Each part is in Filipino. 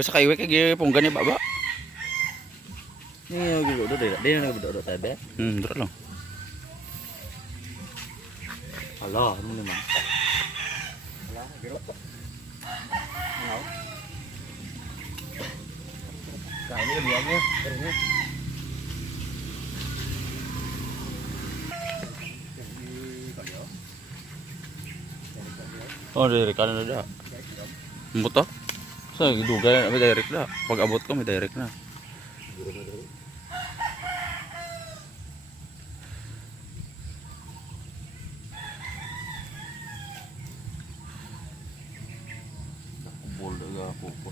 Basta kayo kay punggan ni baba. Ini lagi bodoh deh. Dia lagi bodoh tadi. Dura lang. Allah, ano naman? Allah, biro. Ano? Kaya ini buangnya, terusnya. Oh, direct ka na da. Buto? So, duga na may direct na. Pag abot ko may direct na.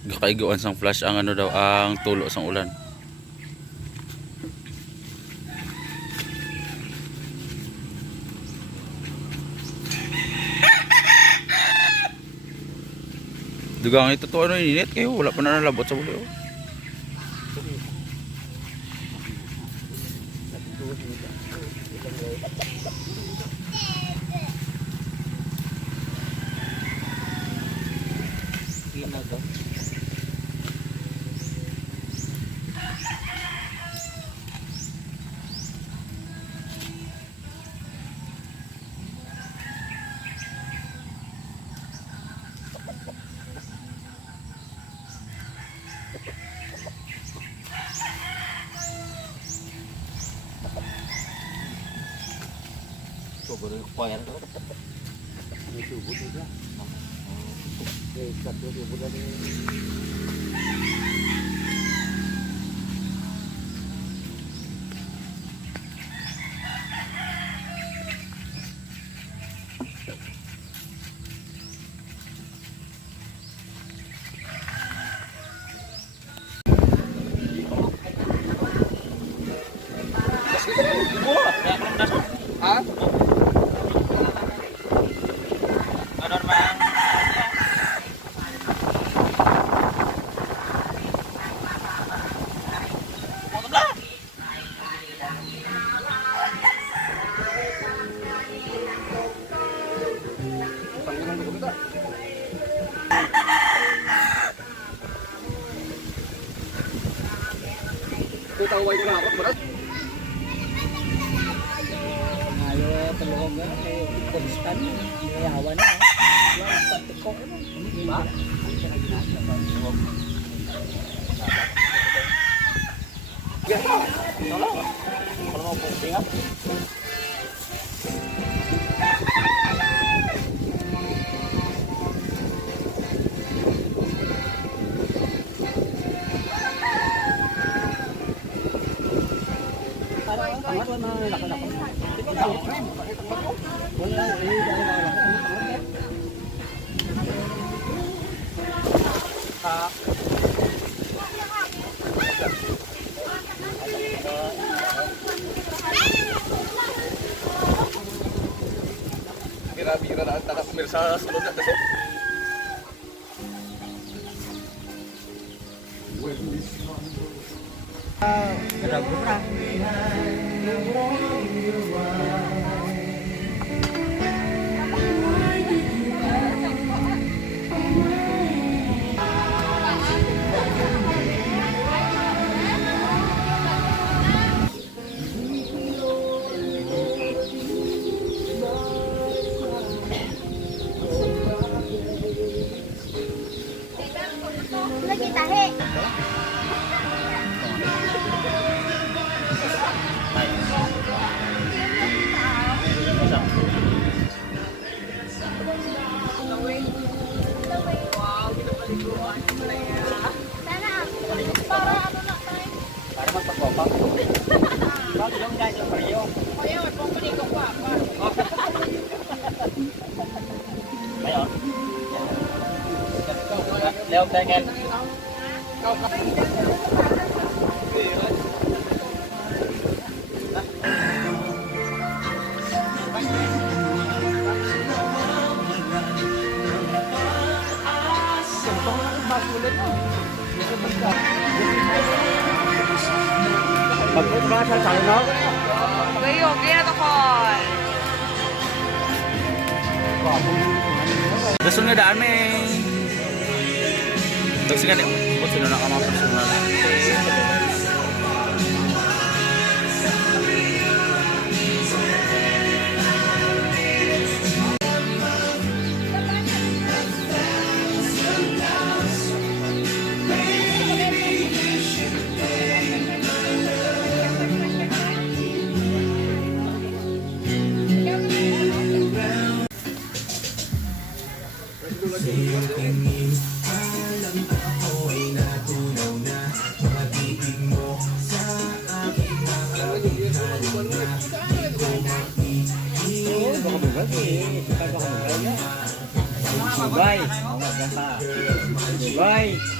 Gakaigawan sang flash ang ano daw, ang tulo sang ulan. Dugang ito to ano init kayo, wala pa na nalabot sa buli. Oh. Coba dulu koyan tuh. Ini subuh juga. Satu subuh dari. Ah? Tahu wajib apa berat? Ayo telur kan, konstan, kayawan na. Yung patikok ano? Ba? Ya, tolong. Kalau mau pusing apa? Bira-bira na ang pemirsa sunod na kasi. Gerang-gerang. Lagi tahe. Para magpagpapang. Bakit yung guys yung pariyo? Ayaw, ipong ko pa. Ayun. Leo pengen. Pagkakasal sa ano? Gayo, gaya na to kon. Dasun nga daan may. Dasun nga kung sino na ka mga personal. Bye. Bye.